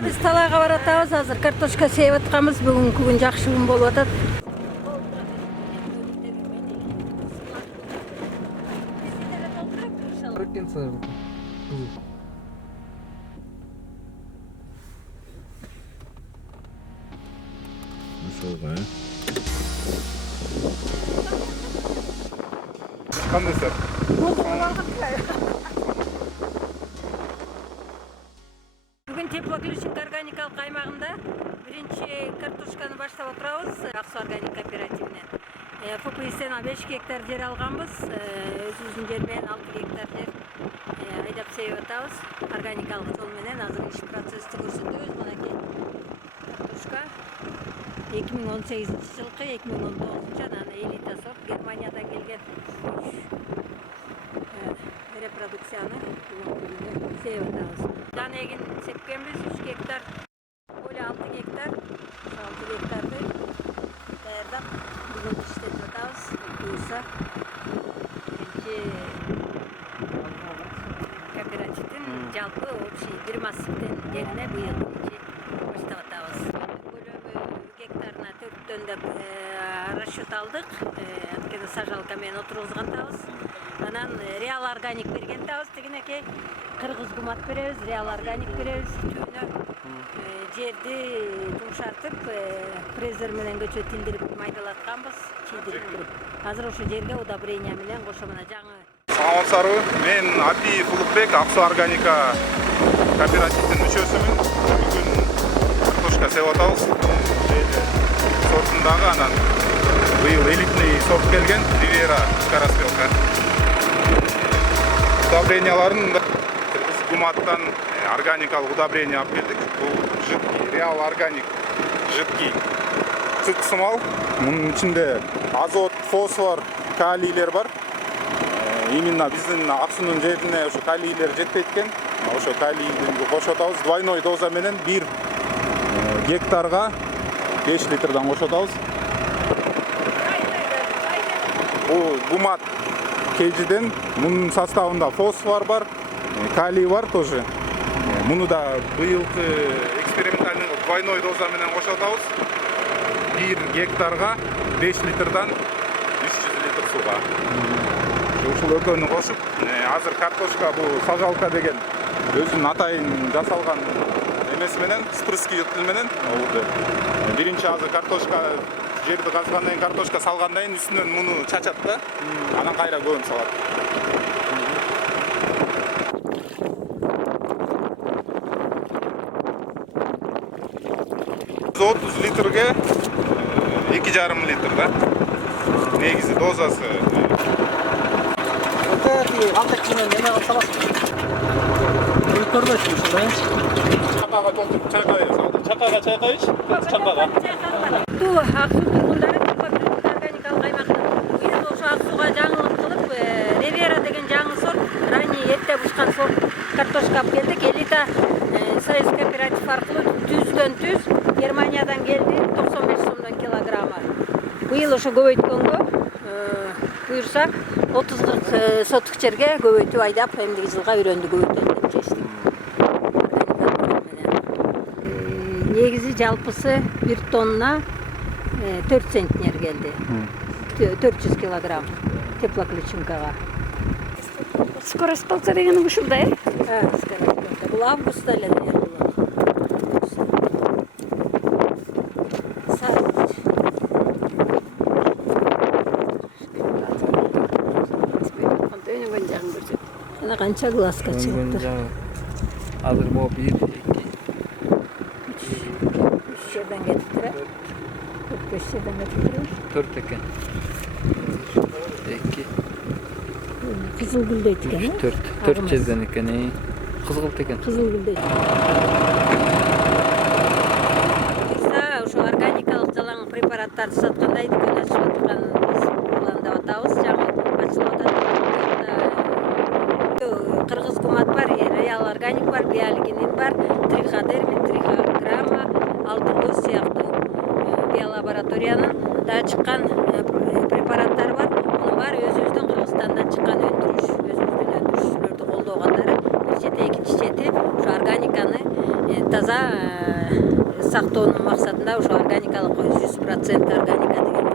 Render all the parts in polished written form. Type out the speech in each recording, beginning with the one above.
Biz talaga baratабыз азыр картошка сеип атканбыз. Бүгүнкү күн жакшы күн болуп атат. Кандай сәт? Бүгүн Теплоключинка органикалык аймагында биринчи картошканы баштап отурабыз. Аксу органик кооперативинен. ФПСтен 5 гектар жер алганбыз. Өзүбүздүн жер менен 6 гектар жер айдап сеип атабыз. Органикалык жол менен азыр иш процессти көрсөтөбүз. Мынакей картошка 2018 жылкы 2019 анан элита сорт Германиядан келген репродукцияны сеип атабыз. Жан эгин сепкенбиз 3 гектар, боло 6 гектар. 6 гектарды даярдап бүгүн иштетип атабыз. Буюрса биринчи кооперативдин жалпы общий бир массивдин жерине быйыл баштап атабыз. Көлөмү гектарына 4 деп расчет алдык. Анткени сажалка менен отургузгантабыз. Анан реал органик бергентабыз. Тигинекей кыргыз гумат беребиз, реал органик беребиз. Түбүнө жерди жумшартып, фрезер менен көчөтүлдүрүп майдалатканбыз, чийдирип туруп. Азыр ошо жерге удобрение менен кошо мына жаңы. Саламатсыздарбы? Мен Апиев Улукбек, Аксу органика кооперативдин мүчөсүмүн. Бүгүн картошка сеип атабыз. Сортундагы анан быйыл элитный сорт келген, Ривера скороспелка. Удобренияларын кыргыз гуматтан органикалык удобрение алып келдик. Бул жидкий, реал органик жидкий цитсымал. Мунун ичинде азот, фосфор, калийлер бар. Именно биздин Аксунун жерине ошо калийлер жетпейт экен. Ошо калийди кошуп атабыз. Двойной доза менен 1 гектарга 5 литрдан кошуп атабыз. Бул гумат кейжиден, мунун составында фосфор бар, калий бар тоже. Муну да быйылкы экспериментальный двойной доза менен кошуп атабыз. 1 гектарга 5 литрдан 300 литр сууга. Ушул экөөнү кошуп, азыр картошка бул сажалка деген өзүнүн атайын жасалган эмеси менен, спрыскиватель менен болду. Биринчи азыр картошка жерди казгандан кийин картошка салгандан кийин үстүнөн муну чачат да, анан кайра көмүп салат. 30 литрге 2,5 литр да. Негизи дозасы. Чакага толтуруп чайкайбыз. Чакага чайкайбыз. Чакага. Туу Аксу тургундары органикалык аймакта быйыл ошо Аксуга жаңылык кылып Ривера деген жаңы сорт, ранний эрте бушкан сорт картошка алып келдик. Элита союз кооператив аркылуу түздөн түз Германиядан келди, 95 сомдон килограммы. Быйыл ошо көбөйткөнгө буюрса 30-40 сотук жерге көбөйтүп айдап, эмдиги жылга үйрөндү көбөйтөт деп чечтик. Негизи жалпысы 1 тонна 4 центнер келди. 400 килограмм теплоключинкага. Скороспелка деген ушунда, Скороспелка. Бул августта эле даяр болот. Ana kança glaska çıktı. Hazır mı 1, 2, 3 yerden getirdiler. 45 yerden getirdiler. 4 eken. 2, Kızılgül de etken. 3, 4 yerden eken. Kızıl eken. Kızılgül de etken. Şu organikalık jalan preparatlar satkanda idikön açıp atkan biz kullanıp atабыз. Жаңы açılıp atат. Кыргыз гумат бар, реал органик бар, биолигинин бар, триходермин, трихограмма, алтын көз сыяктуу биолабораториянын да чыккан препараттар бар. Мунун баары өзүбүздүн Кыргызстандан чыккан өндүрүш, өзүбүздүн өндүрүшчүлөрдү колдоо катары. Бир чети, экинчи чети таза сактоонун максатында ошо органикалык 100% органика деген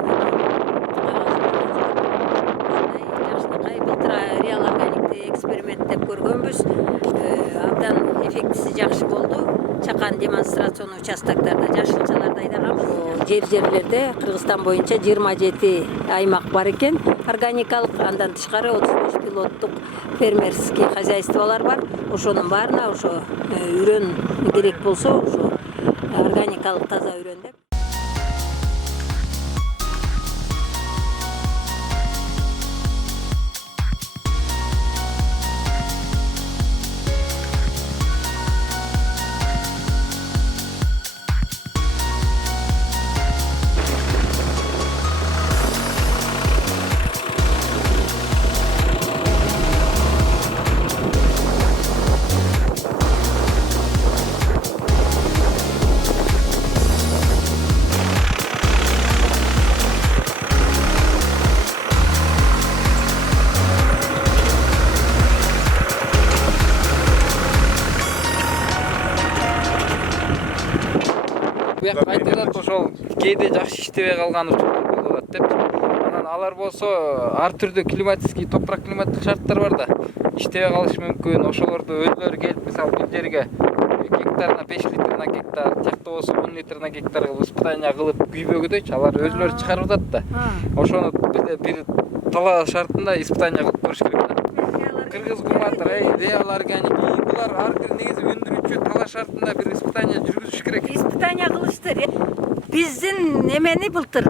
жакшынакай былтыр реал органикти эксперименттеп көргөнбүз. Абдан эффектиси жакшы болду. Чакан демонстрационный участоктарда жашылчаларды айдаганбыз. Жерлерде Кыргызстан боюнча 27 аймак бар экен органикалык, андан тышкары 35 пилоттук фермерский хозяйстволор бар. Ошонун баарына ошо үрөн керек болсо ошо органикалык таза үрөн деп. Буяк айтылат ошол кээде жакшы иштебей калган учурлар болуп атат деп. Анан алар болсо ар түрдүү климатический, топурак климаттык шарттар бар да. Иштебей калышы мүмкүн. Ошолорду өзлөрү келип, мисалы бир жерге гектарына 5 литр на гектар, тиякта болсо 10 литр на гектар кылып испытание кылып күйбөгүдөчү алар өзлөрү чыгарып атат да. Ошону бир талаа шартында испытание кылып көрүш керек да. Кыргыз гуматтар, реал органик, булар ар бир негизи өндүрүүчү талаа шартында бир испытание жүргүзүш керек. Испытание кылыштыр. Биздин эмени былтыр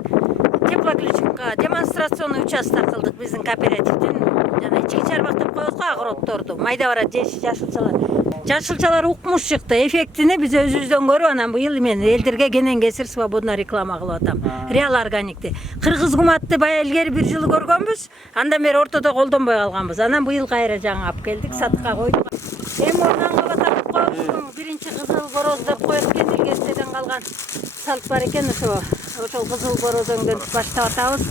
теплоключикка демонстрационный участок кылдык биздин кооперативдин жана ички чарбак деп коебуз го огороддорду. Майда бара жашылчалар. Жашылчалар укмуш чыкты. Эффектини биз өзүбүздөн көрүп анан быйыл мен элдерге кенен кесир свободно реклама кылып атам. Реал органикти. Кыргыз гуматты бая илгери бир жыл көргөнбүз. Андан бери ортодо колдонбой калганбыз. Анан быйыл кайра жаңы алып келдик, сатыкка койдук. Эми орнанга батап коебуз. Биринчи кызыл бороз деп коет экен, илгертеден калган салт бар экен ошол кызыл борозондон баштап атабыз.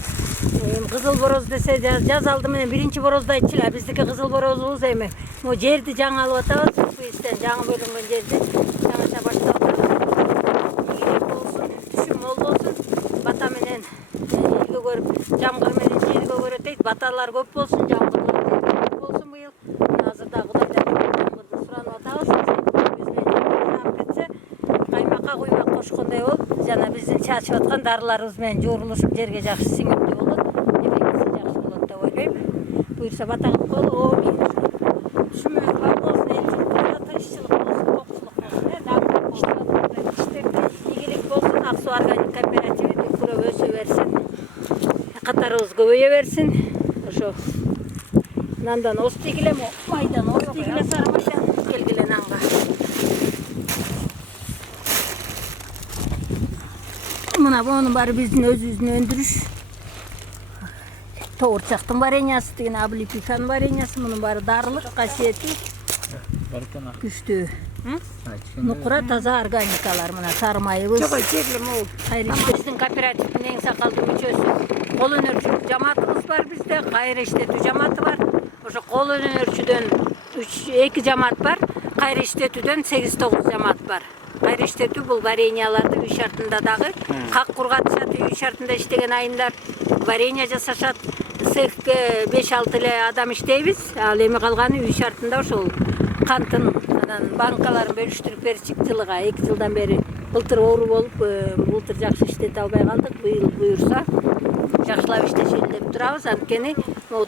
Кызыл бороз десе жаз алды менен биринчи борозду айтчыла. Биздики кызыл борозубуз эми. Могу жерди жаңы алып атабыз. Бизден жаңы бөлүнгөн жерди жаңыча баштап атабыз. Ийгилик болсун, түшүм мол болсун. Бата менен элге көрүп, жамгыр менен жерге көрөтөйт. Баталар көп болсун, жамгырлар көп болсун быйыл. Азырда Кудайдан жамгырды суранып атабыз. Каймакка куймак кошкондой болуп, жана биздин чачып аткан дарыларыбыз менен жуурулушуп жерге жакшы сиңиптүү болот. Эффектиси жакшы болот деп ойлойм. Буюрса бата кылып коелу. Түшүмө бар болсун, элчилик, тынччылык болсун, токчулук болсун. Иштерде ийгилик болсун, Ак Суу органик кооперативи дүркүрөп өсө берсин. Катарыбыз көбөйө берсин. Ошо нандан оз тийгиле, майдан оз тийгиле, сары майдан келгиле нанга. Мына bunun баары биздин өзүбүздүн өндүрүш. Тоорчактын вареньясы деген облипиканын вареньясы, мунун баары дарылык касиети күчтүү. Нукура таза органикалар, мына сары майыбыз. Биздин кооперативдин эң сакалдуу мүчөсү. Кол өнөрчү жамаатыбыз бар бизде, кайра иштетүү жамааты бар. Ошо кол өнөрчүдөн 2 жамаат бар, кайра иштетүүдөн 8-9 жамаат бар. Кайра иштетүү бул вареньяларды үй шартында дагы как кургатышат, үй шартында иштеген айымдар варенья жасашат. Цехке 5-6 эле адам иштейбиз. Ал эми калганы үй шартында ошол кантын анан банкаларын бөлүштүрүп берчик жылга 2 жылдан бери. Былтыр оору болуп, былтыр жакшы иштете албай калдык. Быйыл буюрса жакшылап иштешели деп турабыз. Анткени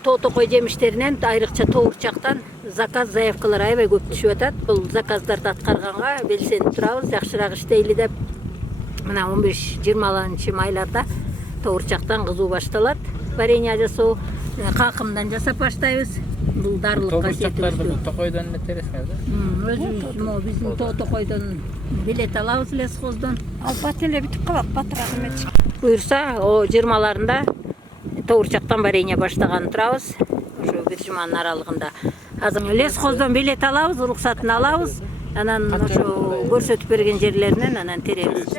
тоотокой жемиштеринен айрыкча тоорчактан заказ заявкалар аябай көп түшүп атат. Бул заказдарды аткарганга белсенип турабыз, жакшыраак иштейли деп. Мына 15-20 майларда тоорчактан кызуу башталат. Варенья жасоо какымдан жасап баштайбыз. Бул дарылык касиети. Токойдон нетересиңер да? Өзүбүз биздин тоотокойдон билет алабыз лесхоздон. Ал бат эле бүтүп калат, батыраак эмес. Буюрса, 20-ларында тоорчактан варенья баштаган турабыз. Ошо бир жуманын аралыгында. Азыр лесхоздон билет алабыз, уруксатын алабыз. Анан ошо көрсөтүп берген жерлеринен анан теребиз.